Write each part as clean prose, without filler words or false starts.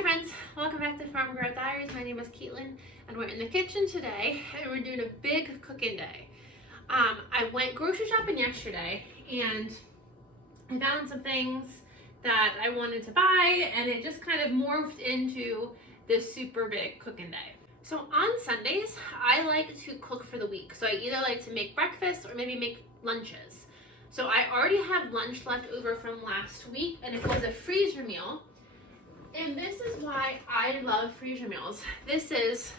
Hi friends, welcome back to Farm Girl Diaries. My name is Caitlin and we're in the kitchen today and we're doing a big cooking day. I went grocery shopping yesterday and I found some things that I wanted to buy and it just kind of morphed into this super big cooking day. So on Sundays, I like to cook for the week. So I either like to make breakfast or maybe make lunches. So I already have lunch left over from last week and it was a freezer meal. And this is why I love freezer meals. This is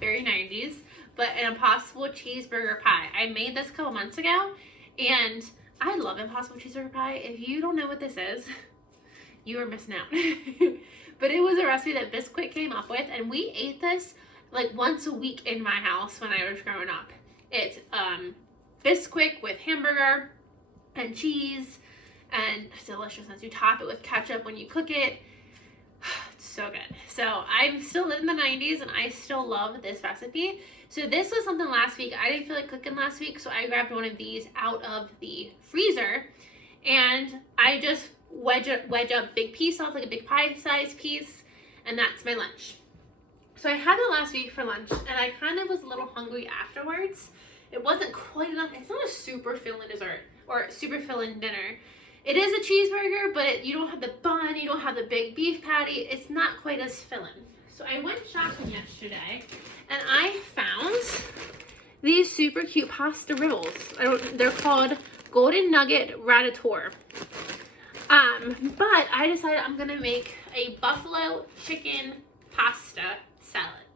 very 90s, but an Impossible cheeseburger pie. I made this a couple months ago, and I love Impossible cheeseburger pie. If you don't know what this is, you are missing out. But it was a recipe that Bisquick came up with, and we ate this like once a week in my house when I was growing up. It's Bisquick with hamburger and cheese, and deliciousness. You top it with ketchup when you cook it. It's so good. So I'm still living the 90s and I still love this recipe. So this was something last week. I didn't feel like cooking last week, so I grabbed one of these out of the freezer and I just wedge up big piece off, like a big pie size piece, and that's my lunch. So I had it last week for lunch and I kind of was a little hungry afterwards. It wasn't quite enough. It's not a super filling dessert or super filling dinner. It is a cheeseburger, but you don't have the bun, you don't have the big beef patty. It's not quite as filling. So I went shopping yesterday and I found these super cute pasta ribbons. They're called Golden Nugget Ratatouille. But I decided I'm gonna make a buffalo chicken pasta salad.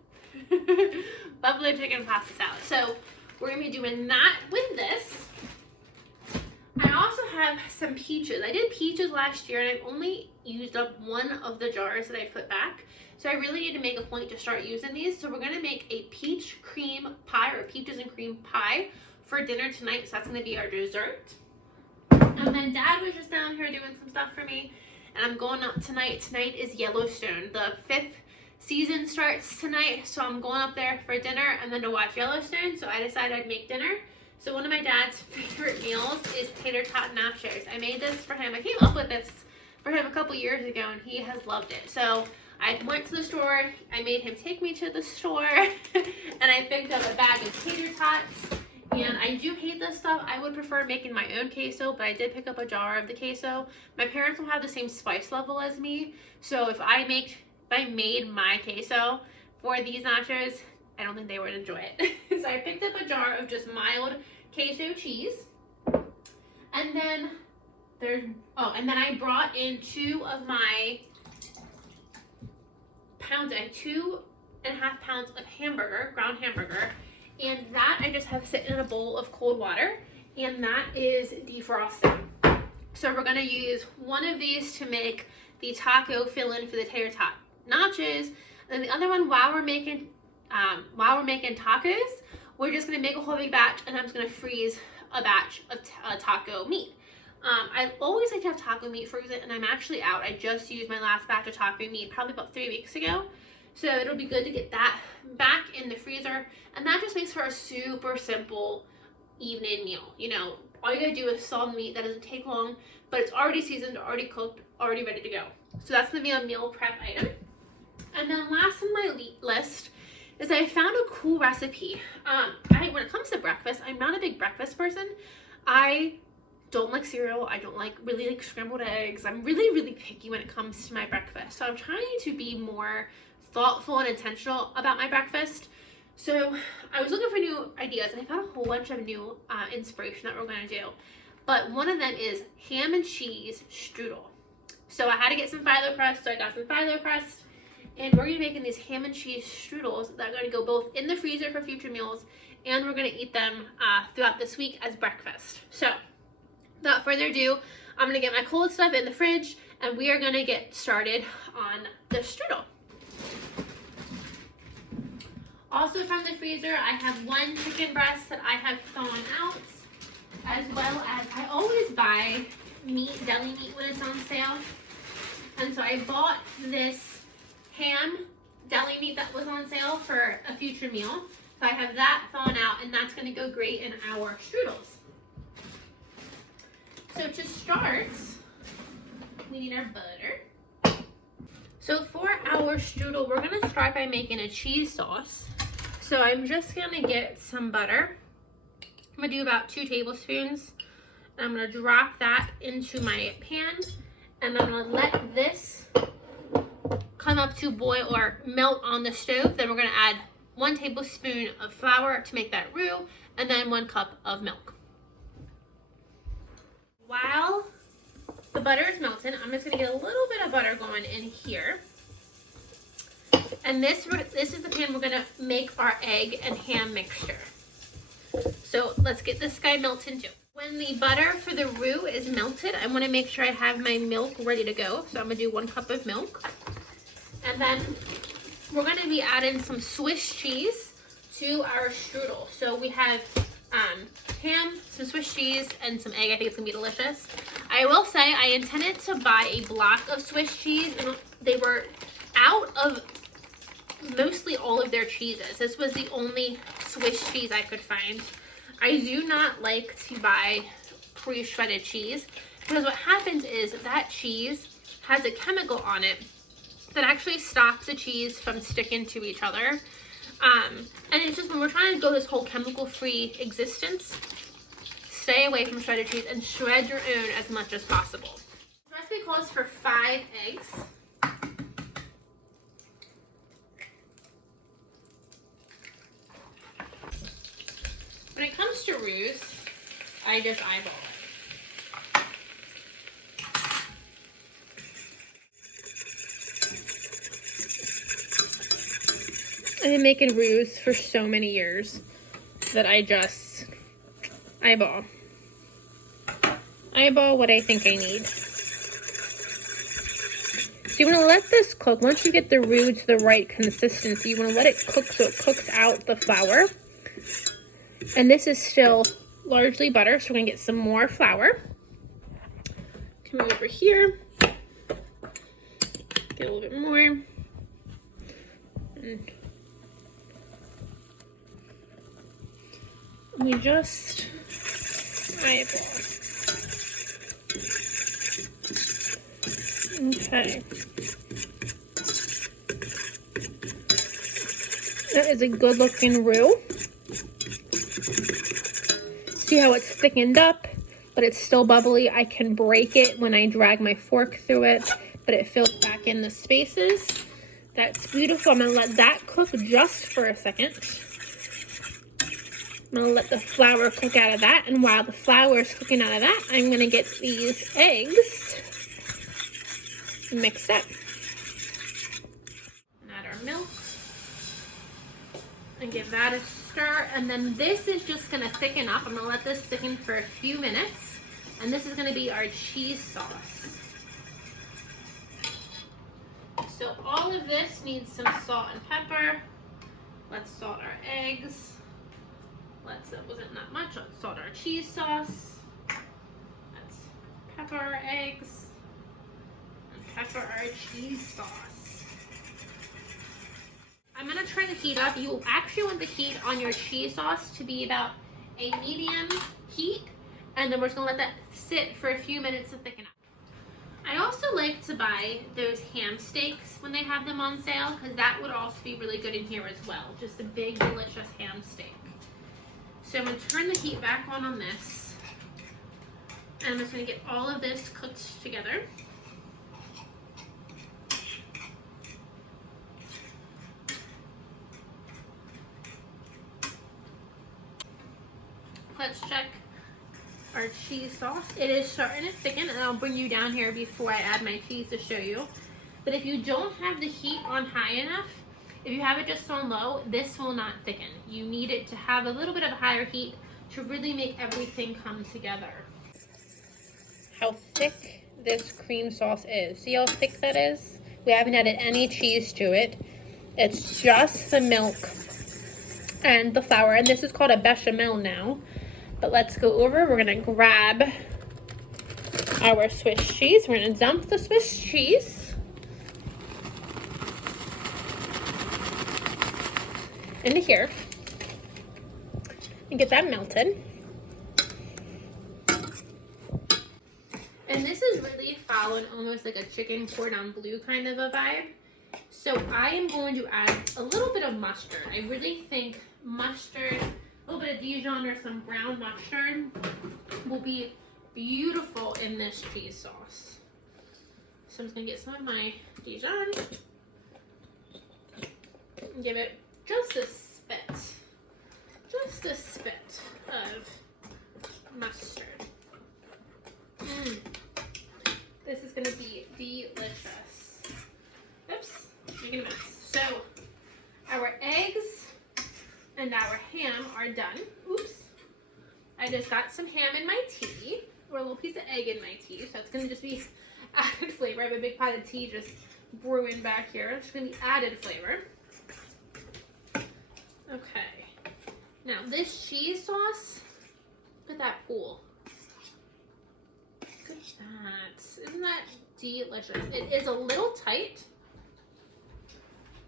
Buffalo chicken pasta salad. So we're gonna be doing that with this. I also have some peaches. I did peaches last year and I've only used up one of the jars that I put back. So I really need to make a point to start using these. So we're going to make a peach cream pie or peaches and cream pie for dinner tonight. So that's going to be our dessert. And then Dad was just down here doing some stuff for me. And I'm going up tonight. Tonight is Yellowstone. The 5th season starts tonight. So I'm going up there for dinner and then to watch Yellowstone. So I decided I'd make dinner. So one of my dad's favorite meals is tater tot nachos. I made this for him. I came up with this for him a couple years ago and he has loved it. So I went to the store, I made him take me to the store, and I picked up a bag of tater tots. And I do hate this stuff. I would prefer making my own queso, but I did pick up a jar of the queso. My parents will have the same spice level as me. So if I made my queso for these nachos, I don't think they would enjoy it. So I picked up a jar of just mild queso cheese. And then I brought in 2 of my pounds, 2.5 pounds of hamburger, ground hamburger. And that I just have sit in a bowl of cold water. And that is defrosted. So we're gonna use one of these to make the taco fill-in for the tater tot nachos. And then the other one, while we're making tacos, we're just gonna make a whole big batch and I'm just gonna freeze a batch of taco meat. I always like to have taco meat frozen and I'm actually out. I just used my last batch of taco meat probably about 3 weeks ago. So it'll be good to get that back in the freezer. And that just makes for a super simple evening meal. You know, all you gotta do is salt the meat. That doesn't take long, but it's already seasoned, already cooked, already ready to go. So that's gonna be a meal prep item. And then last on my list is I found a cool recipe. When it comes to breakfast, I'm not a big breakfast person. I don't like cereal. I don't really like scrambled eggs. I'm really picky when it comes to my breakfast. So I'm trying to be more thoughtful and intentional about my breakfast. So I was looking for new ideas and I found a whole bunch of new inspiration that we're gonna do. But one of them is ham and cheese strudel. So I had to get some phyllo crust, so I got some phyllo crust. And we're going to be making these ham and cheese strudels that are going to go both in the freezer for future meals and we're going to eat them throughout this week as breakfast. So without further ado, I'm going to get my cold stuff in the fridge and we are going to get started on the strudel. Also from the freezer, I have 1 chicken breast that I have thawed out, as well as I always buy meat, deli meat when it's on sale. And so I bought this ham deli meat that was on sale for a future meal. So I have that thawing out and that's going to go great in our strudels. So to start, we need our butter. So for our strudel, we're gonna start by making a cheese sauce. So I'm just gonna get some butter. I'm gonna do about 2 tablespoons. And I'm gonna drop that into my pan, and I'm gonna let this come up to boil or melt on the stove. Then we're gonna add 1 tablespoon of flour to make that roux, and then 1 cup of milk. While the butter is melting, I'm just gonna get a little bit of butter going in here. And this is the pan we're gonna make our egg and ham mixture. So let's get this guy melted too. When the butter for the roux is melted, I wanna make sure I have my milk ready to go. So I'm gonna do 1 cup of milk. And then we're gonna be adding some Swiss cheese to our strudel. So we have ham, some Swiss cheese, and some egg. I think it's gonna be delicious. I will say I intended to buy a block of Swiss cheese, and they were out of mostly all of their cheeses. This was the only Swiss cheese I could find. I do not like to buy pre-shredded cheese because what happens is that cheese has a chemical on it that actually stops the cheese from sticking to each other. And it's just when we're trying to go this whole chemical-free existence, stay away from shredded cheese and shred your own as much as possible. The recipe calls for 5 eggs. When it comes to roux, I just eyeball it. I've been making roux for so many years that I just eyeball what I think I need. So you want to let this cook. Once you get the roux to the right consistency, you want to let it cook so it cooks out the flour. And this is still largely butter, so we're going to get some more flour. Come over here. Get a little bit more. And we just eyeball. Okay. That is a good looking roux. See how it's thickened up, but it's still bubbly. I can break it when I drag my fork through it, but it fills back in the spaces. That's beautiful. I'm gonna let that cook just for a second. I'm gonna let the flour cook out of that, and while the flour is cooking out of that, I'm gonna get these eggs mixed up. And add our milk. And give that a stir, and then this is just gonna thicken up. I'm gonna let this thicken for a few minutes, and this is gonna be our cheese sauce. So all of this needs some salt and pepper. Let's salt our eggs. That wasn't that much. Let's salt our cheese sauce. Let's pepper our eggs and pepper our cheese sauce. I'm gonna turn the heat up. You actually want the heat on your cheese sauce to be about a medium heat, and then we're just gonna let that sit for a few minutes to thicken up. I also like to buy those ham steaks when they have them on sale, because that would also be really good in here as well. Just a big, delicious ham steak. So I'm gonna turn the heat back on this, and I'm just gonna get all of this cooked together. Let's check our cheese sauce. It is starting to thicken, and I'll bring you down here before I add my cheese to show you. But if you don't have the heat on high enough, if you have it just on low, this will not thicken. You need it to have a little bit of a higher heat to really make everything come together. How thick this cream sauce is. See how thick that is? We haven't added any cheese to it. It's just the milk and the flour, and this is called a bechamel now. But let's go over. We're gonna grab our Swiss cheese. We're gonna dump the Swiss cheese into here and get that melted. And this is really following almost like a chicken cordon bleu kind of a vibe. So I am going to add a little bit of mustard. I really think mustard, a little bit of Dijon or some brown mustard will be beautiful in this cheese sauce. So I'm just gonna get some of my Dijon and give it just a spit of mustard. This is gonna be delicious. Oops, making a mess. So our eggs and our ham are done. Oops. I just got some ham in my tea, or a little piece of egg in my tea, so it's gonna just be added flavor. I have a big pot of tea just brewing back here. It's gonna be added flavor. Okay. Now this cheese sauce, look at that pool. Look at that. Isn't that delicious? It is a little tight.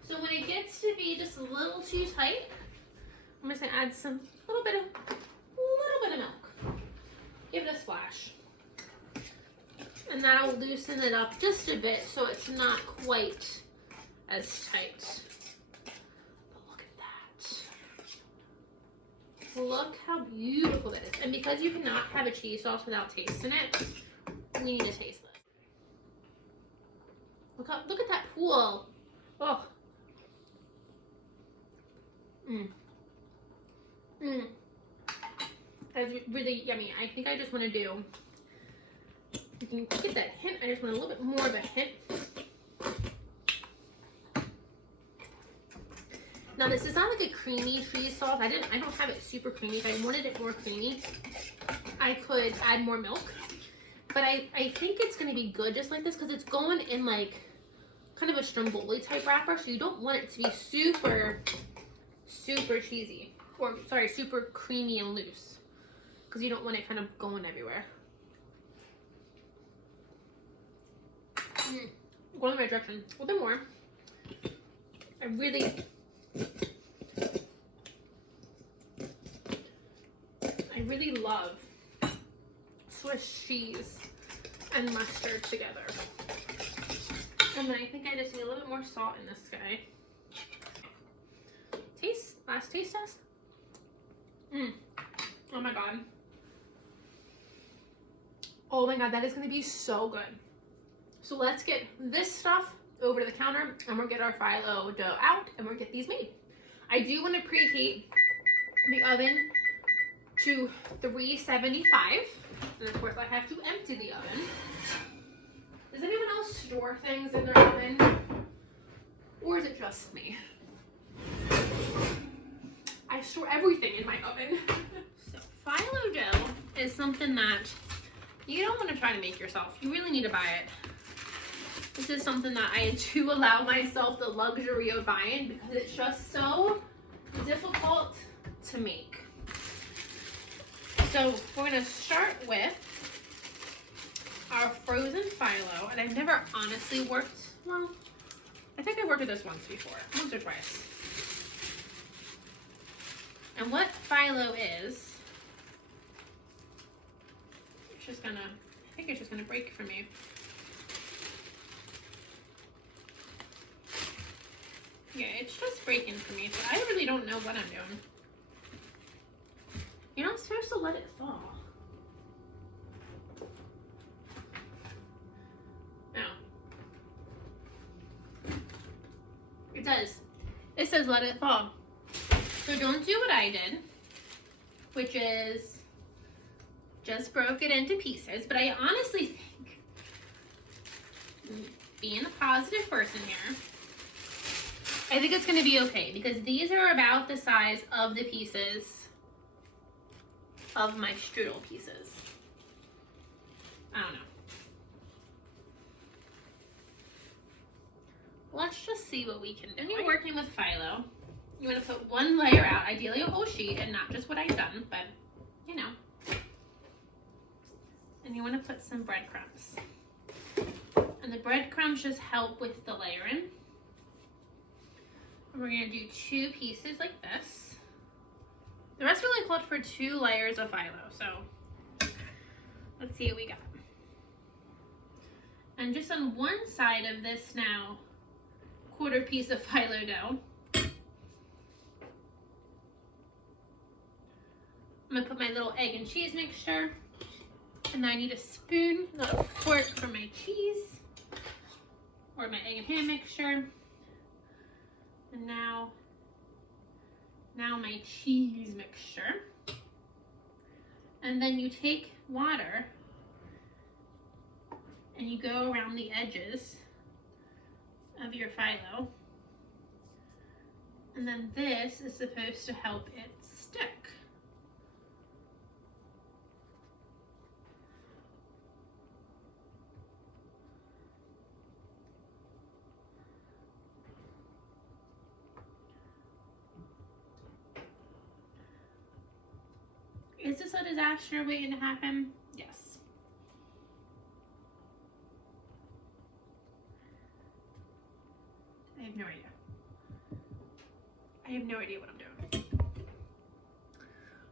So when it gets to be just a little too tight, I'm just gonna add some little bit of milk. Give it a splash. And that'll loosen it up just a bit so it's not quite as tight. But look at that. Look how beautiful that is. And because you cannot have a cheese sauce without tasting it, we need to taste this. Look at that pool. Oh. That's really yummy. I think I just want to do, you can get that hint, I just want a little bit more of a hint. Now this is not like a creamy cheese sauce. I don't have it super creamy. If I wanted it more creamy, I could add more milk. But I think it's going to be good just like this because it's going in like kind of a stromboli type wrapper. So you don't want it to be super cheesy. Or sorry, super creamy and loose. Because you don't want it kind of going everywhere. Going in the right direction. A little bit more. I really love Swiss cheese and mustard together. And then I think I just need a little bit more salt in this guy. Last taste test. Oh my god. Oh my god, that is gonna be so good. So let's get this stuff over to the counter and we'll get our phyllo dough out and we'll get these made. I do want to preheat the oven to 375. And of course I have to empty the oven. Does anyone else store things in their oven? Or is it just me? I store everything in my oven. So phyllo dough is something that you don't want to try to make yourself. You really need to buy it. This is something that I do allow myself the luxury of buying because it's just so difficult to make. So we're going to start with our frozen phyllo, and I've never honestly worked, well, I think I worked with this once before, once or twice. And what phyllo is, it's just gonna, I think it's just gonna break for me. Yeah, it's just breaking for me, so I really don't know what I'm doing. You're not supposed to let it fall. No. It does. It says let it fall. So don't do what I did, which is just broke it into pieces. But I honestly think, being a positive person here, I think it's going to be okay because these are about the size of the pieces of my strudel pieces. I don't know. Let's just see what we can do. When you're working with phyllo, you want to put one layer out, ideally a whole sheet, and not just what I've done, but you know. And you want to put some breadcrumbs. And the breadcrumbs just help with the layering. And we're going to do 2 pieces like this. The rest really called for 2 layers of phyllo, so let's see what we got. And just on one side of this now, quarter piece of phyllo dough, I'm gonna put my little egg and cheese mixture, and then I need a spoon, not a fork, for my cheese, or my egg and ham mixture. And now my cheese mixture. And then you take water and you go around the edges of your phyllo. And then this is supposed to help it stick. Is this a disaster waiting to happen? Yes. I have no idea. I have no idea what I'm doing.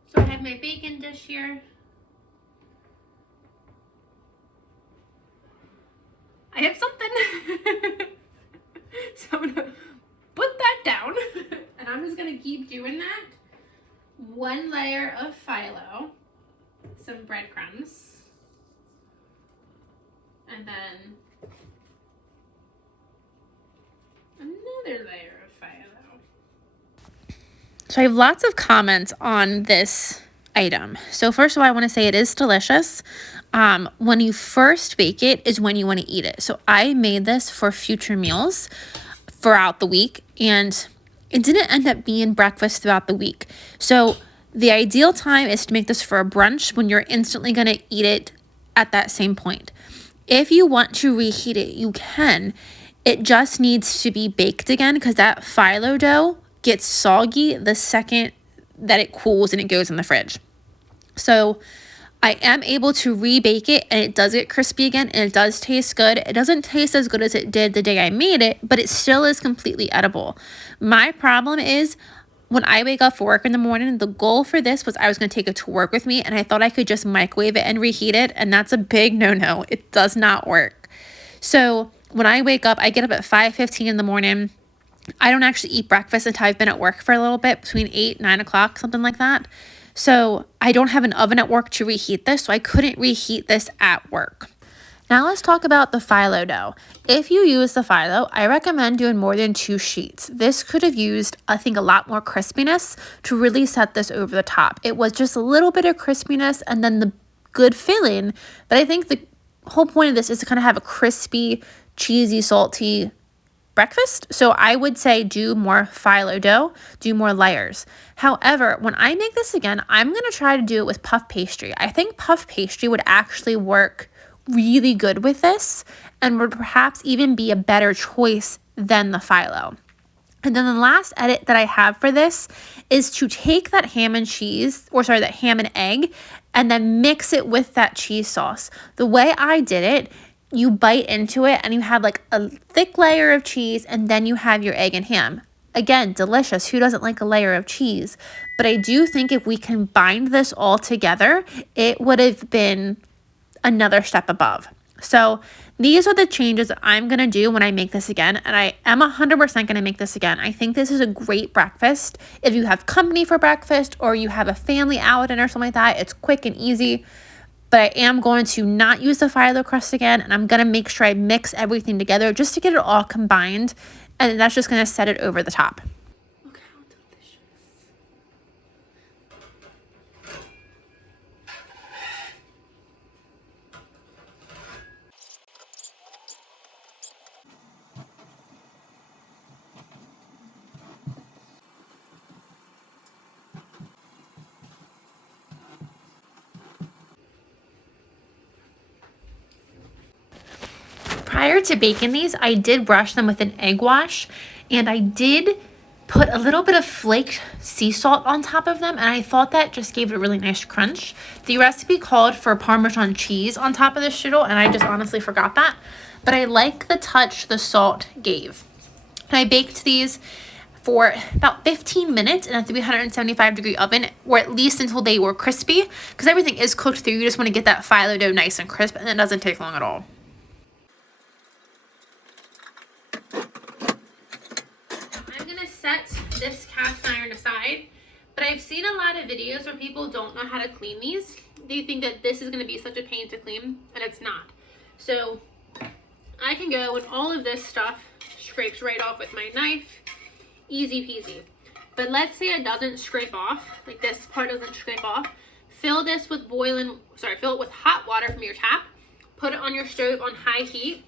So I have my bacon dish here. I have something. So I'm gonna put that down and I'm just gonna keep doing that. One layer of phyllo, some breadcrumbs, and then another layer of phyllo. So I have lots of comments on this item. So first of all, I want to say it is delicious. When you first bake it is when you want to eat it. So I made this for future meals throughout the week, and it didn't end up being breakfast throughout the week. So the ideal time is to make this for a brunch when you're instantly going to eat it at that same point. If you want to reheat it, you can. It just needs to be baked again because that phyllo dough gets soggy the second that it cools and it goes in the fridge. So I am able to rebake it and it does get crispy again and it does taste good. It doesn't taste as good as it did the day I made it, but it still is completely edible. My problem is when I wake up for work in the morning, the goal for this was I was going to take it to work with me and I thought I could just microwave it and reheat it, and that's a big no-no. It does not work. So when I wake up, I get up at 5:15 in the morning. I don't actually eat breakfast until I've been at work for a little bit, between 8, 9 o'clock, something like that. So I don't have an oven at work to reheat this, so I couldn't reheat this at work. Now let's talk about the phyllo dough. If you use the phyllo, I recommend doing more than 2 sheets. This could have used, I think, a lot more crispiness to really set this over the top. It was just a little bit of crispiness and then the good filling, but I think the whole point of this is to kind of have a crispy, cheesy, salty breakfast. So I would say do more phyllo dough, do more layers. However, when I make this again, I'm going to try to do it with puff pastry. I think puff pastry would actually work really good with this and would perhaps even be a better choice than the phyllo. And then the last edit that I have for this is to take that ham and egg, and then mix it with that cheese sauce. The way I did it, you bite into it and you have like a thick layer of cheese, and then you have your egg and ham. Again, delicious. Who doesn't like a layer of cheese? But I do think if we combined this all together, it would have been another step above. So these are the changes that I'm going to do when I make this again. And I am 100% going to make this again. I think this is a great breakfast. If you have company for breakfast or you have a family outing or something like that, it's quick and easy. But I am going to not use the phyllo crust again. And I'm going to make sure I mix everything together just to get it all combined. And that's just going to set it over the top. Look how delicious. Prior to baking these, I did brush them with an egg wash, and I did put a little bit of flaked sea salt on top of them, and I thought that just gave it a really nice crunch. The recipe called for Parmesan cheese on top of the strudel, and I just honestly forgot that. But I like the touch the salt gave. And I baked these for about 15 minutes in a 375-degree oven, or at least until they were crispy, because everything is cooked through. You just want to get that phyllo dough nice and crisp, and it doesn't take long at all. this cast iron aside, but I've seen a lot of videos where people don't know how to clean these. They think that this is going to be such a pain to clean, and it's not. So I can go and all of this stuff scrapes right off with my knife. Easy peasy. But let's say it doesn't scrape off, like this part doesn't scrape off. Fill this with fill it with hot water from your tap. Put it on your stove on high heat,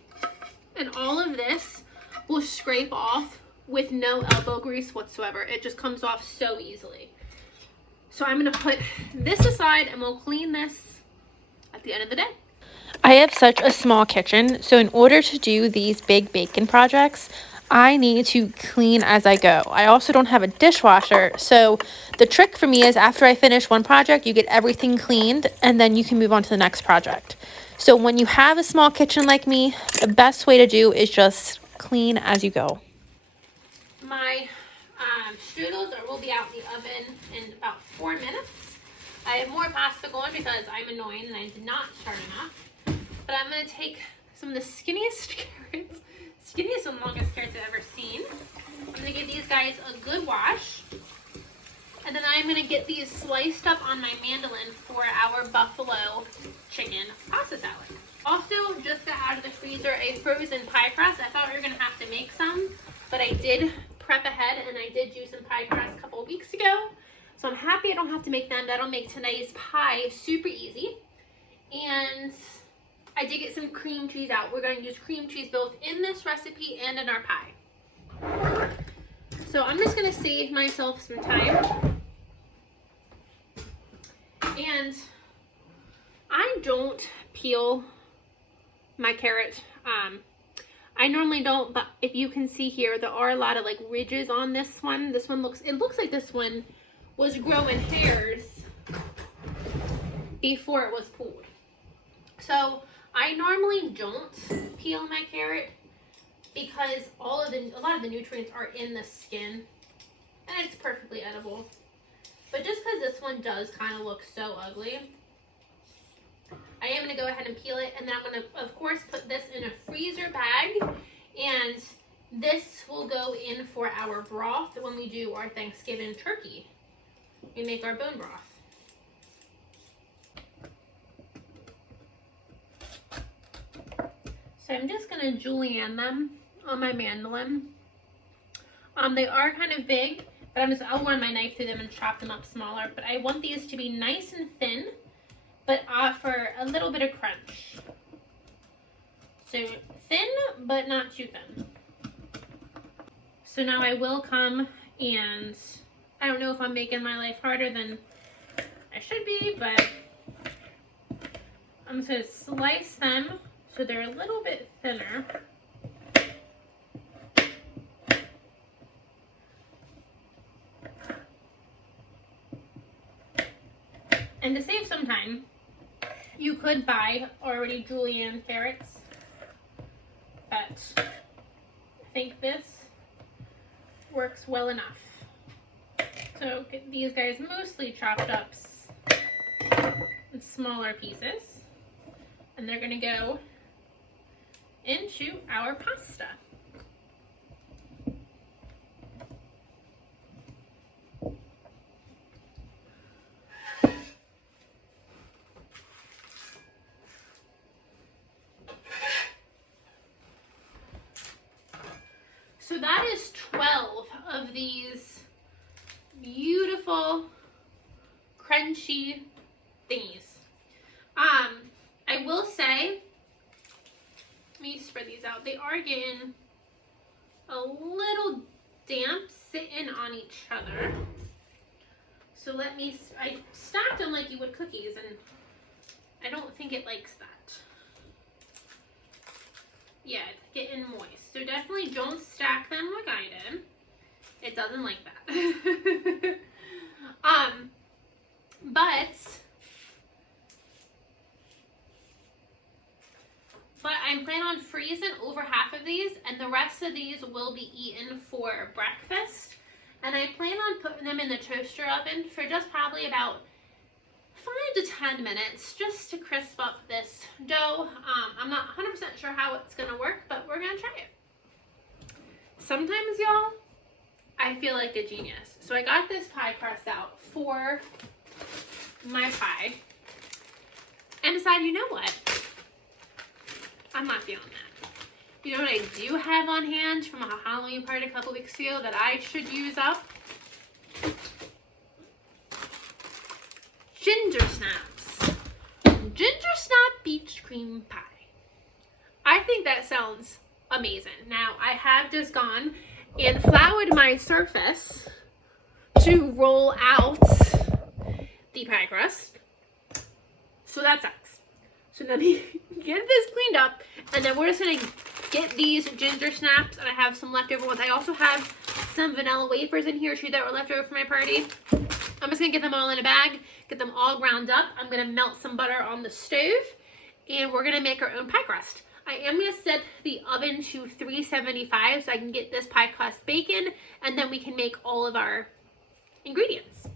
and all of this will scrape off with no elbow grease whatsoever. It just comes off so easily. So I'm gonna put this aside and we'll clean this at the end of the day. I have such a small kitchen, so in order to do these big bacon projects, I need to clean as I go. I also don't have a dishwasher, so the trick for me is after I finish one project, you get everything cleaned, and then you can move on to the next project. So when you have a small kitchen like me, the best way to do is just clean as you go. My strudels will be out in the oven in about 4 minutes. I have more pasta going because I'm annoying and I did not start enough. But I'm going to take some of the skinniest carrots, skinniest and longest carrots I've ever seen. I'm going to give these guys a good wash. And then I'm going to get these sliced up on my mandolin for our buffalo chicken pasta salad. Also, just got out of the freezer a frozen pie crust. I thought we were going to have to make some, but I did prep ahead and I did do some pie crust a couple of weeks ago. So I'm happy I don't have to make them. That'll make tonight's pie super easy. And I did get some cream cheese out. We're going to use cream cheese both in this recipe and in our pie. So I'm just going to save myself some time. And I don't peel my carrot. I normally don't, but if you can see here, there are a lot of like ridges on this one. This one looks like this one was growing hairs before it was pulled. So I normally don't peel my carrot because a lot of the nutrients are in the skin and it's perfectly edible. But just because this one does kind of look so ugly, I am going to go ahead and peel it, and then I'm going to, of course, put this in a freezer bag, and this will go in for our broth when we do our Thanksgiving turkey. We make our bone broth. So I'm just going to julienne them on my mandolin. They are kind of big, but I'll run my knife through them and chop them up smaller. But I want these to be nice and thin, but offer a little bit of crunch. So thin, but not too thin. So now I will come and, I don't know if I'm making my life harder than I should be, but I'm just going to slice them so they're a little bit thinner. And to save some time, you could buy already julienne carrots, but I think this works well enough. So get these guys mostly chopped up in smaller pieces, and they're gonna go into our pasta. So that is 12 of these beautiful, crunchy thingies. I will say, let me spread these out. They are getting a little damp sitting on each other. So I stacked them like you would cookies, and I don't think it likes that. Yeah, it's getting moist. So definitely don't stack them like I did. It doesn't like that. But I'm planning on freezing over half of these, and the rest of these will be eaten for breakfast. And I plan on putting them in the toaster oven for just probably about 5 to 10 minutes just to crisp up this dough. I'm not 100% sure how it's going to work, but we're going to try it. Sometimes, y'all, I feel like a genius. So I got this pie crust out for my pie and decided, you know what? I'm not feeling that. You know what I do have on hand from a Halloween party a couple weeks ago that I should use up? Ginger snaps. Ginger snap beach cream pie. I think that sounds amazing. Now, I have just gone and floured my surface to roll out the pie crust. So that sucks. So let me get this cleaned up, and then we're just gonna get these ginger snaps, and I have some leftover ones. I also have some vanilla wafers in here too that were left over from my party. I'm just gonna get them all in a bag, get them all ground up. I'm gonna melt some butter on the stove, and we're gonna make our own pie crust. I am gonna set the oven to 375 so I can get this pie crust baking, and then we can make all of our ingredients.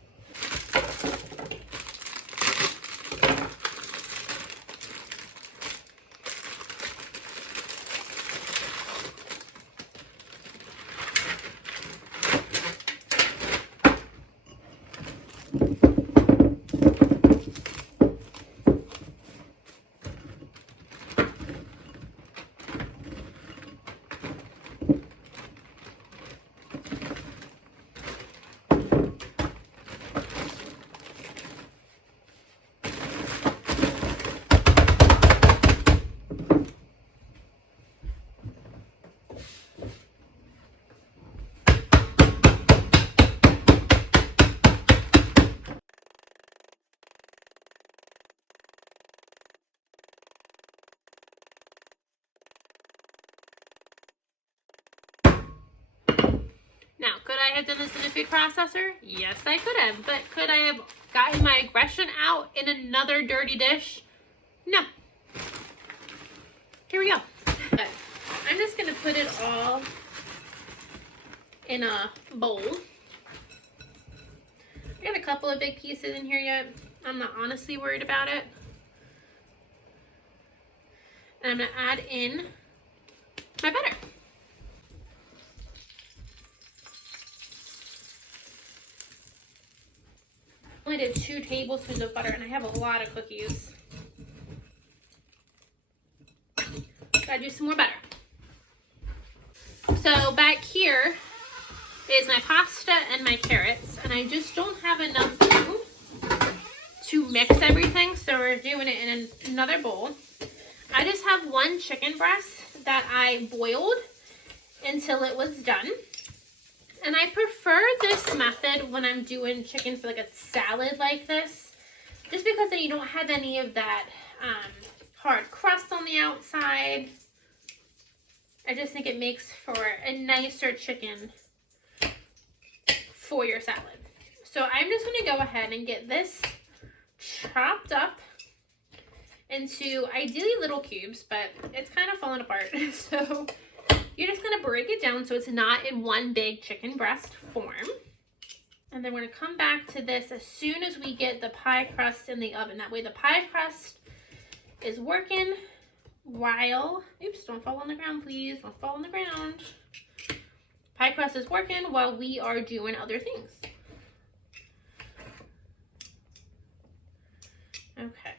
Now, could I have done this in a food processor? Yes, I could have. But could I have gotten my aggression out in another dirty dish? No. Here we go. But I'm just going to put it all in a bowl. I got a couple of big pieces in here yet. I'm not honestly worried about it. And I'm going to add in my butter. I only did 2 tablespoons of butter, and I have a lot of cookies. Gotta do some more butter. So back here is my pasta and my carrots, and I just don't have enough room to mix everything, so we're doing it in another bowl. I just have 1 chicken breast that I boiled until it was done. And I prefer this method when I'm doing chicken for like a salad like this, just because then you don't have any of that hard crust on the outside. I just think it makes for a nicer chicken for your salad. So I'm just going to go ahead and get this chopped up into ideally little cubes, but it's kind of falling apart. So you're just going to break it down so it's not in one big chicken breast form. And then we're going to come back to this as soon as we get the pie crust in the oven. That way the pie crust is working while, oops, don't fall on the ground, please. Don't fall on the ground. Pie crust is working while we are doing other things. Okay.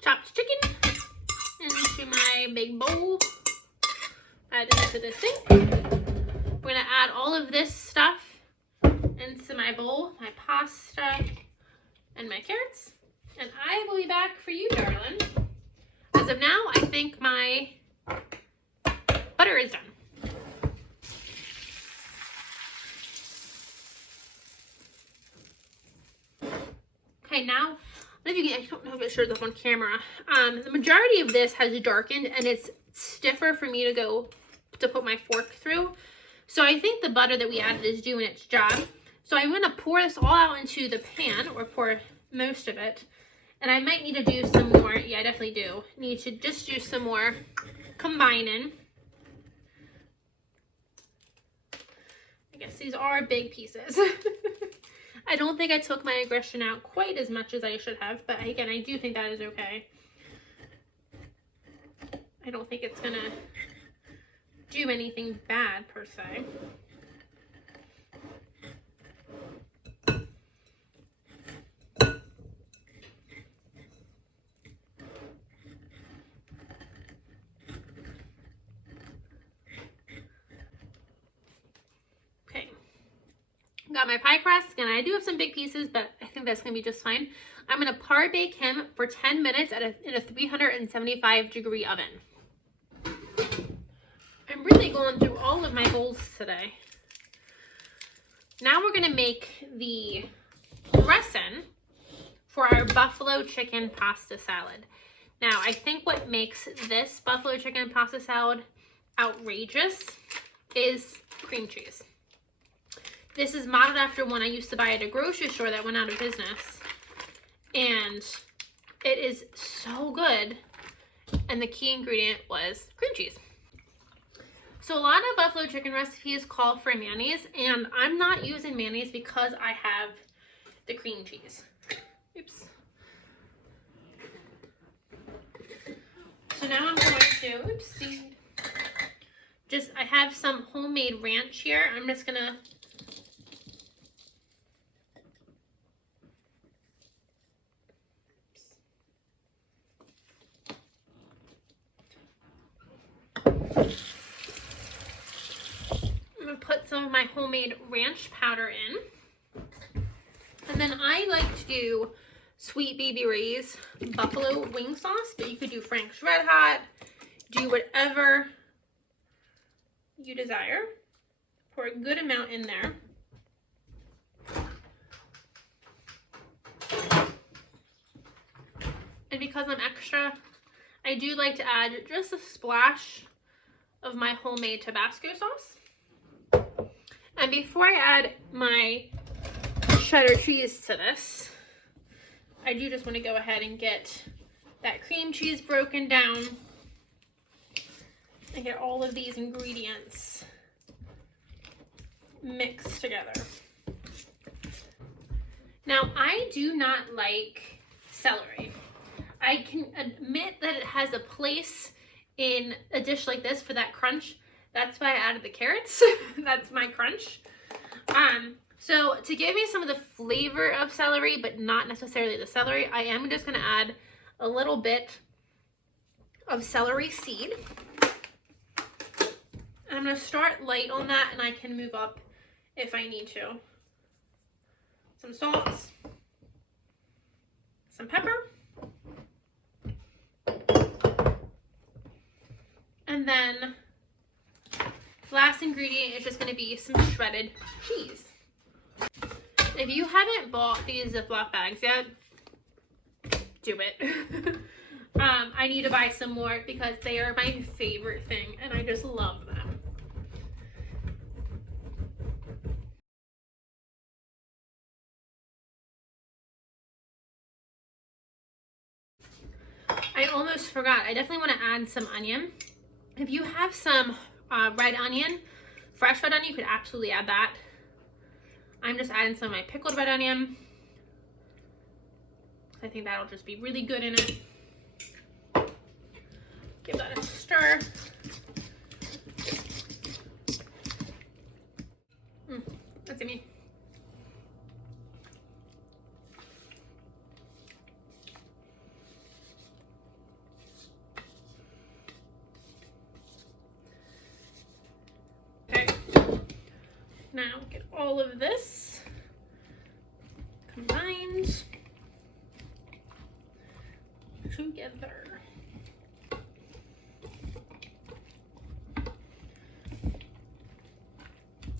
Chopped chicken into my big bowl. Add it into this sink. We're gonna add all of this stuff into my bowl, my pasta and my carrots. And I will be back for you, darling. As of now, I think my butter is done. Okay, now, I don't know if it shows up on camera. The majority of this has darkened and it's stiffer for me to put my fork through. So I think the butter that we added is doing its job. So I'm gonna pour this all out into the pan, or pour most of it. And I might need to do some more, yeah, I definitely do. Need to just do some more combining. I guess these are big pieces. I don't think I took my aggression out quite as much as I should have, but again, I do think that is okay. I don't think it's gonna do anything bad per se. Okay, got my pie crust, and I do have some big pieces, but I think that's gonna be just fine. I'm gonna par bake him for 10 minutes in a 375-degree oven. I'm really going through all of my bowls today. Now we're gonna make the dressing for our buffalo chicken pasta salad. Now, I think what makes this buffalo chicken pasta salad outrageous is cream cheese. This is modeled after one I used to buy at a grocery store that went out of business. And it is so good. And the key ingredient was cream cheese. So a lot of buffalo chicken recipes call for mayonnaise, and I'm not using mayonnaise because I have the cream cheese. Oops. So now I'm going to, I have some homemade ranch here. I'm just gonna put some of my homemade ranch powder in. And then I like to do Sweet Baby Ray's buffalo wing sauce, but you could do Frank's Red Hot, do whatever you desire. Pour a good amount in there. And because I'm extra, I do like to add just a splash of my homemade Tabasco sauce. And before I add my cheddar cheese to this, I do just want to go ahead and get that cream cheese broken down and get all of these ingredients mixed together. Now, I do not like celery. I can admit that it has a place in a dish like this for that crunch. That's why I added the carrots. That's my crunch. So to give me some of the flavor of celery, but not necessarily the celery, I am just gonna add a little bit of celery seed. And I'm gonna start light on that, and I can move up if I need to. Some salt, some pepper, and then last ingredient is just going to be some shredded cheese. If you haven't bought these Ziploc bags yet, do it. I need to buy some more because they are my favorite thing, and I just love them. I almost forgot. I definitely want to add some onion. If you have some red onion, fresh red onion, you could absolutely add that. I'm just adding some of my pickled red onion. I think that'll just be really good in it. Give that a stir. That's yummy. Now get all of this combined together.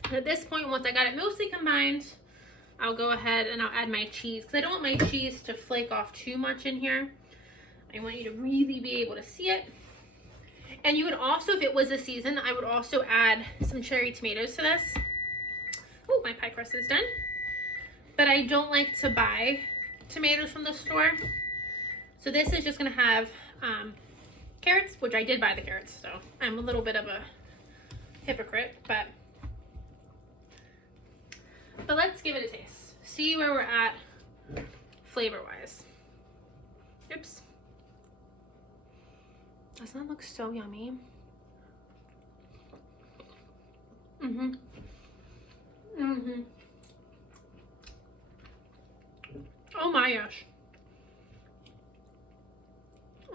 And at this point, once I got it mostly combined, I'll go ahead and I'll add my cheese, because I don't want my cheese to flake off too much in here. I want you to really be able to see it. And you would also, if it was a season, I would also add some cherry tomatoes to this. Oh, my pie crust is done. But I don't like to buy tomatoes from the store. So this is just gonna have carrots, which I did buy the carrots, so I'm a little bit of a hypocrite, but let's give it a taste. See where we're at flavor-wise. Oops. Doesn't that look so yummy? Mm-hmm. Mm-hmm. Oh my gosh.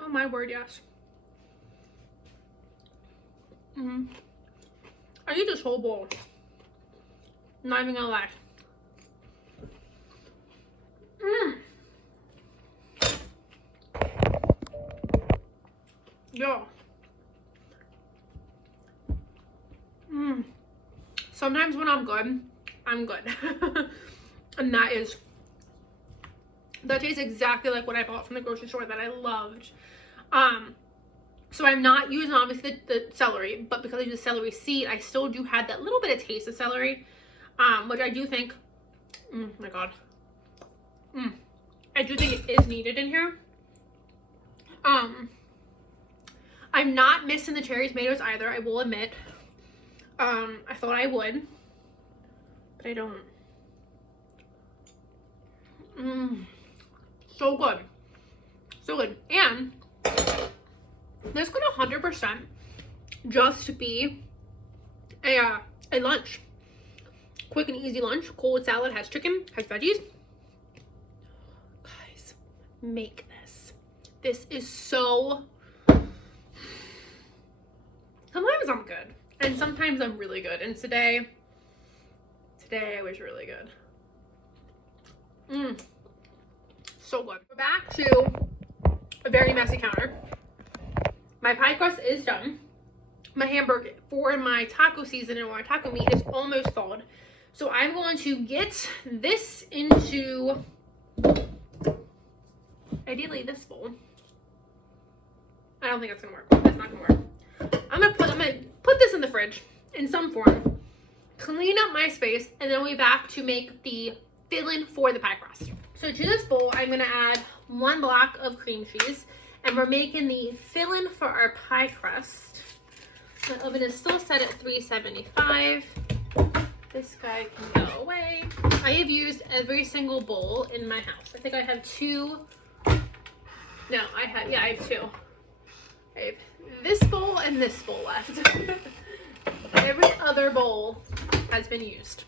Oh my word, yes. Mm-hmm. I eat this whole bowl. I'm not even gonna lie. Mmm. Yo. Mmm. Sometimes when I'm good, I'm good. And that tastes exactly like what I bought from the grocery store that I loved. So I'm not using obviously the celery, but because I use the celery seed, I still do have that little bit of taste of celery, which I do think, oh my god, I do think it is needed in here. I'm not missing the cherry tomatoes either, I will admit. I thought I would, but I don't. So good. So good. And this could 100% just be a lunch. Quick and easy lunch. Cold salad, has chicken, has veggies. Guys, make this. This is so... Sometimes I'm good. And sometimes I'm really good. And today I was really good. So good. We're back to a very messy counter. My pie crust is done. My hamburger for my taco season and my taco meat is almost thawed. So I'm going to get this into, ideally, this bowl. I don't think that's gonna work. That's not gonna work. I'm gonna put this in the fridge in some form, clean up my space, and then we'll be back to make the filling for the pie crust. So to this bowl, I'm gonna add 1 block of cream cheese, and we're making the filling for our pie crust. My oven is still set at 375. This guy can go away. I have used every single bowl in my house. I think I have 2. No, I have 2. I have this bowl and this bowl left. Every other bowl has been used.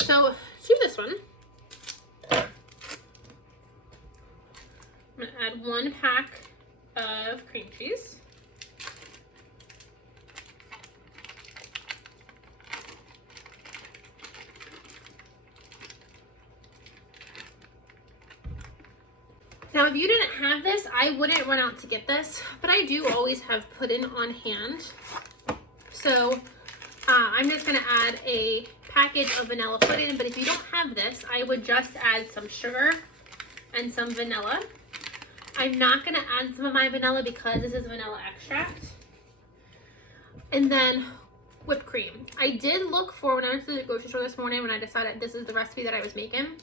So to this one, I'm gonna add 1 pack of cream cheese. Now, if you didn't have this, I wouldn't run out to get this, but I do always have pudding on hand. So I'm just gonna add a package of vanilla pudding, but if you don't have this, I would just add some sugar and some vanilla. I'm not gonna add some of my vanilla because this is vanilla extract. And then whipped cream. I did look for, when I went to the grocery store this morning, when I decided this is the recipe that I was making,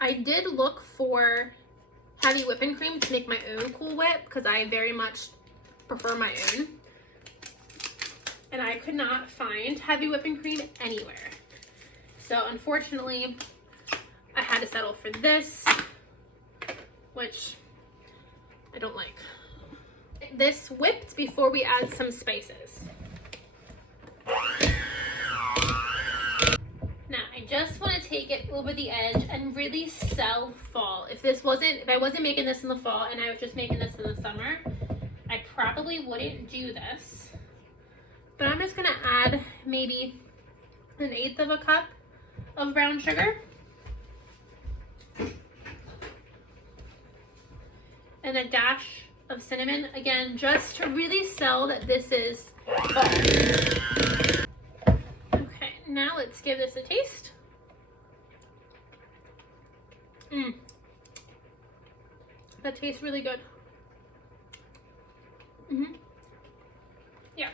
I did look for heavy whipping cream to make my own Cool Whip because I very much prefer my own. And I could not find heavy whipping cream anywhere. So unfortunately, I had to settle for this, which I don't like. This whipped before we add some spices. Now, I just want to take it over the edge and really sell fall. If I wasn't making this in the fall and I was just making this in the summer, I probably wouldn't do this. But I'm just gonna add maybe 1/8 of a cup of brown sugar. And a dash of cinnamon, again, just to really sell that this is fall. Okay, now let's give this a taste. That tastes really good. Yeah.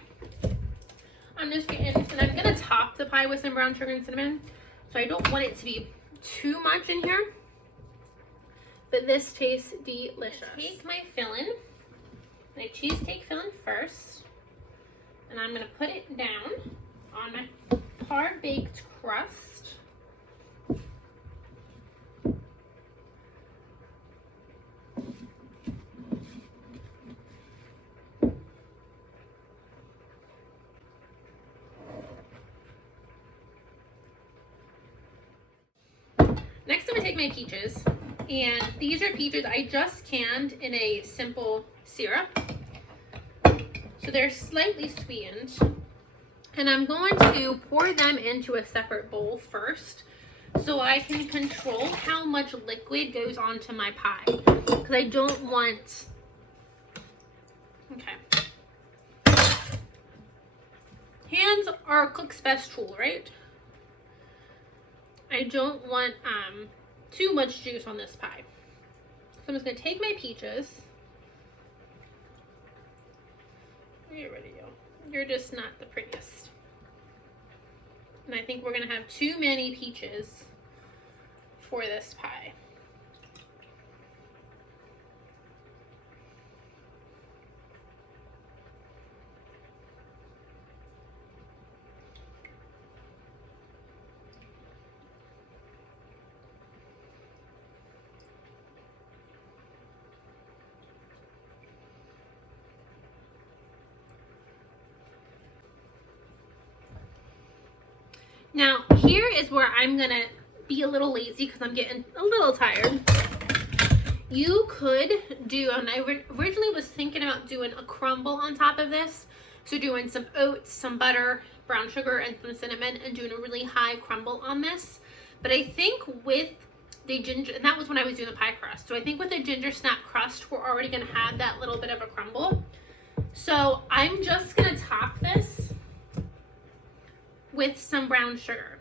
I'm just getting, and I'm gonna top the pie with some brown sugar and cinnamon, so I don't want it to be too much in here, but this tastes delicious. I take my filling, my cheesecake filling first, and I'm gonna put it down on my hard baked crust. take my peaches, and these are peaches I just canned in a simple syrup. So they're slightly sweetened. And I'm going to pour them into a separate bowl first so I can control how much liquid goes onto my pie. Because I don't want... Okay. Hands are a cook's best tool, right? I don't want too much juice on this pie. So I'm just going to take my peaches. You're ready to go. You're just not the prettiest. And I think we're going to have too many peaches for this pie. Now, here is where I'm going to be a little lazy because I'm getting a little tired. You could do, and I originally was thinking about doing a crumble on top of this. So doing some oats, some butter, brown sugar, and some cinnamon, and doing a really high crumble on this. But I think with the ginger, and that was when I was doing the pie crust. So I think with the ginger snap crust, we're already going to have that little bit of a crumble. So I'm just going to top this with some brown sugar.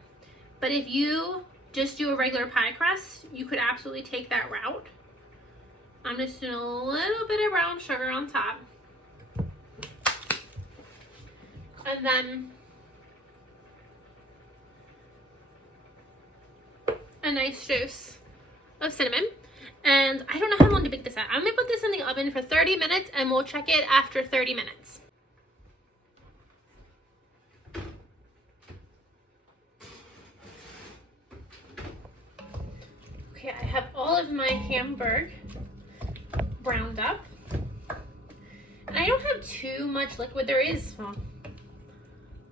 But if you just do a regular pie crust, you could absolutely take that route. I'm just doing a little bit of brown sugar on top. And then a nice dose of cinnamon. And I don't know how long to bake this at. I'm gonna put this in the oven for 30 minutes and we'll check it after 30 minutes. Okay, I have all of my Hamburg browned up. And I don't have too much liquid. There is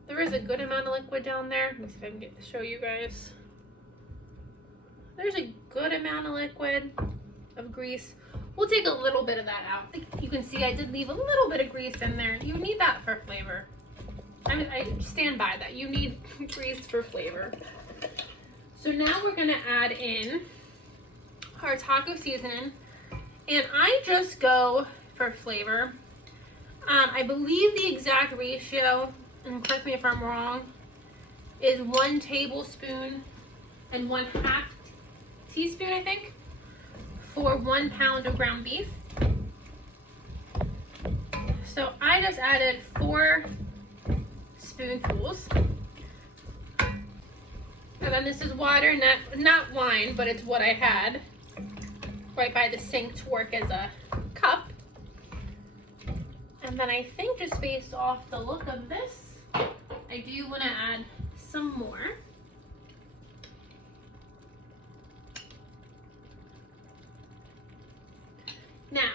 a good amount of liquid down there. Let me see if I can show you guys. There's a good amount of liquid of grease. We'll take a little bit of that out. You can see I did leave a little bit of grease in there. You need that for flavor. I stand by that. You need grease for flavor. So now we're gonna add in our taco seasoning. And I just go for flavor. I believe the exact ratio, and correct me if I'm wrong, is 1 tablespoon and 1/2 teaspoon, I think, for 1 pound of ground beef. So I just added 4 spoonfuls. And then this is water, not wine, but it's what I had right by the sink to work as a cup. And then I think just based off the look of this, I do want to add some more. Now,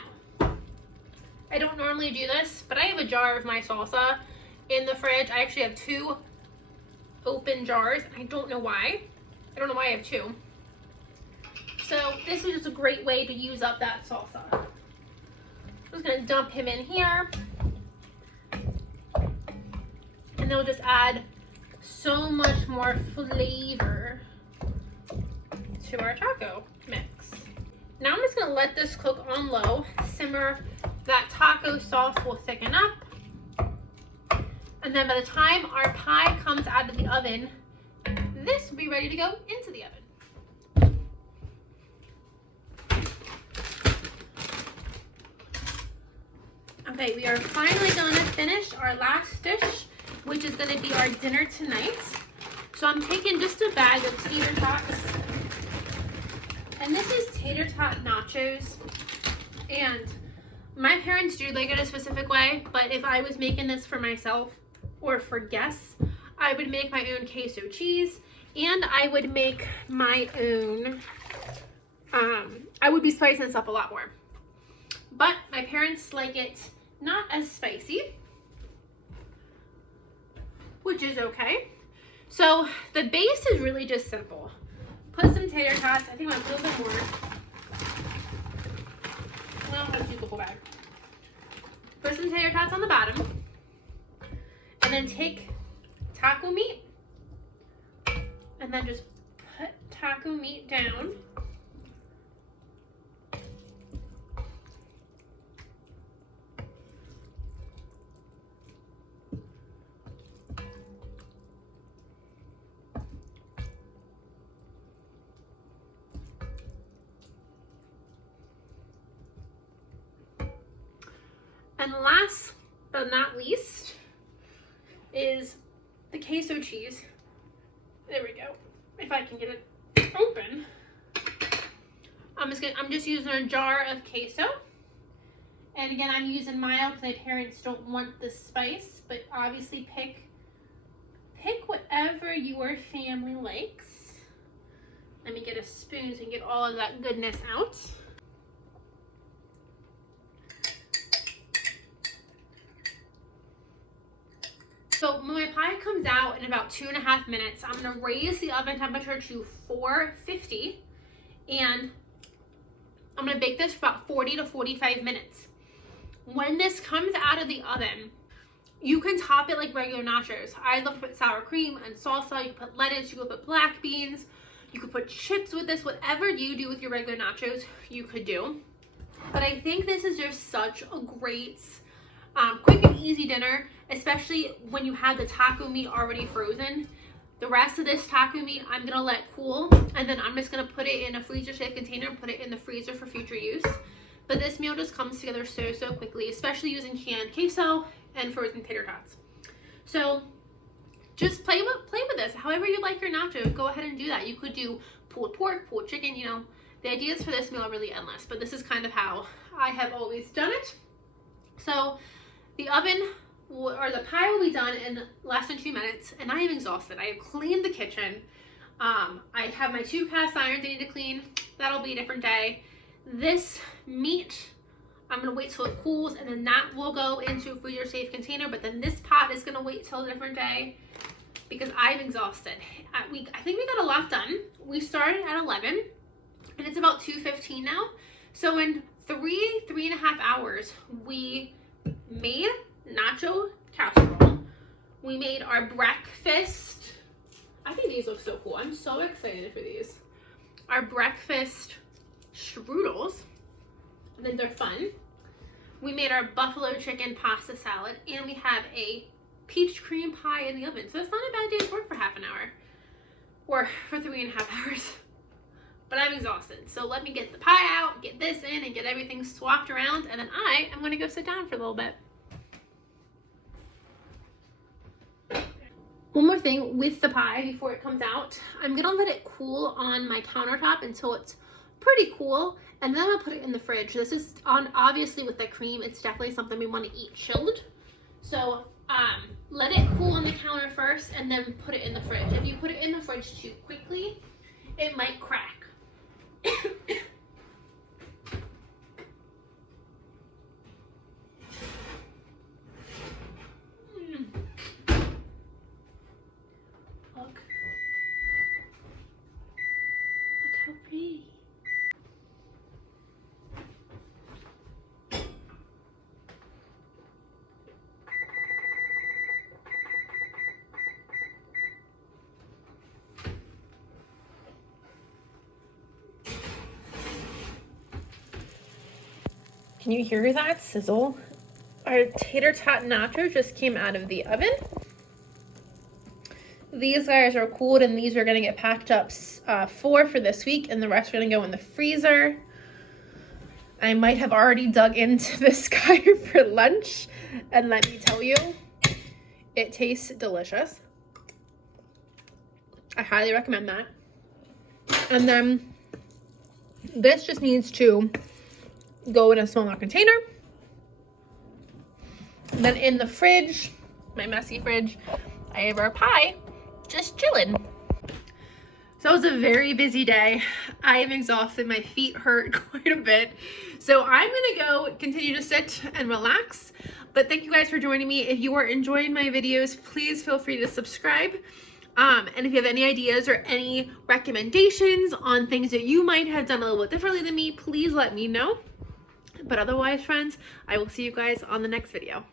I don't normally do this, but I have a jar of my salsa in the fridge. I actually have 2 open jars. I don't know why. I don't know why I have 2. So this is just a great way to use up that salsa. I'm just going to dump him in here. And they'll just add so much more flavor to our taco mix. Now I'm just going to let this cook on low, simmer. That taco sauce will thicken up. And then by the time our pie comes out of the oven, this will be ready to go into the oven. Okay, we are finally going to finish our last dish, which is going to be our dinner tonight. So I'm taking just a bag of tater tots. And this is tater tot nachos. And my parents do like it a specific way, but if I was making this for myself or for guests, I would make my own queso cheese, and I would make my own, I would be spicing this up a lot more. But my parents like it not as spicy, which is okay. So the base is really just simple. put some tater tots. I think I want a little bit more. Well, that's a beautiful bag. Put some tater tots on the bottom. And then take taco meat. And then just put taco meat down. And last but not least is the queso cheese. There we go. If I can get it open. I'm just using a jar of queso. And again, I'm using mild because my parents don't want the spice, but obviously pick whatever your family likes. Let me get a spoon so I can get all of that goodness out. So when my pie comes out in about 2.5 minutes, I'm gonna raise the oven temperature to 450, and I'm gonna bake this for about 40 to 45 minutes. When this comes out of the oven, you can top it like regular nachos. I love to put sour cream and salsa. You can put lettuce, you can put black beans, you could put chips with this. Whatever you do with your regular nachos, you could do. But I think this is just such a great quick and easy dinner, especially when you have the taco meat already frozen. The rest of this taco meat I'm gonna let cool, and then I'm just gonna put it in a freezer safe container and put it in the freezer for future use. But this meal just comes together so quickly, especially using canned queso and frozen tater tots. So just play with this. However you like your nachos, go ahead and do that. You could do pulled pork, pulled chicken, you know. The ideas for this meal are really endless, but this is kind of how I have always done it. So the oven or the pie will be done in less than 2 minutes, and I am exhausted. I have cleaned the kitchen. I have my 2 cast irons I need to clean. That'll be a different day. This meat, I'm gonna wait till it cools, and then that will go into a freezer safe container, but then this pot is gonna wait till a different day because I'm exhausted. I think we got a lot done. We started at 11, and it's about 2:15 now. So in 3.5 hours, we made nacho casserole. We made our breakfast. I think these look so cool. I'm so excited for these. Our breakfast strudels. I think they're fun. We made our buffalo chicken pasta salad, and we have a peach cream pie in the oven. So it's not a bad day's work for half an hour, or for 3.5 hours. But I'm exhausted. So let me get the pie out, get this in, and get everything swapped around, and then I am gonna go sit down for a little bit. One more thing with the pie before it comes out, I'm gonna let it cool on my countertop until it's pretty cool, and then I'm gonna put it in the fridge. This is obviously with the cream, it's definitely something we want to eat chilled. So let it cool on the counter first, and then put it in the fridge. If you put it in the fridge too quickly, it might crack. Look how pretty. Can you hear that sizzle? Our tater tot nacho just came out of the oven. These guys are cooled, and these are gonna get packed up 4 for this week, and the rest are gonna go in the freezer. I might have already dug into this guy for lunch, and let me tell you, it tastes delicious. I highly recommend that. And then this just needs to go in a smaller container. And then in the fridge, my messy fridge, I have our pie just chilling. So it was a very busy day. I am exhausted. My feet hurt quite a bit. So I'm gonna go continue to sit and relax. But thank you guys for joining me. If you are enjoying my videos, please feel free to subscribe. And if you have any ideas or any recommendations on things that you might have done a little bit differently than me, please let me know. But otherwise, friends, I will see you guys on the next video.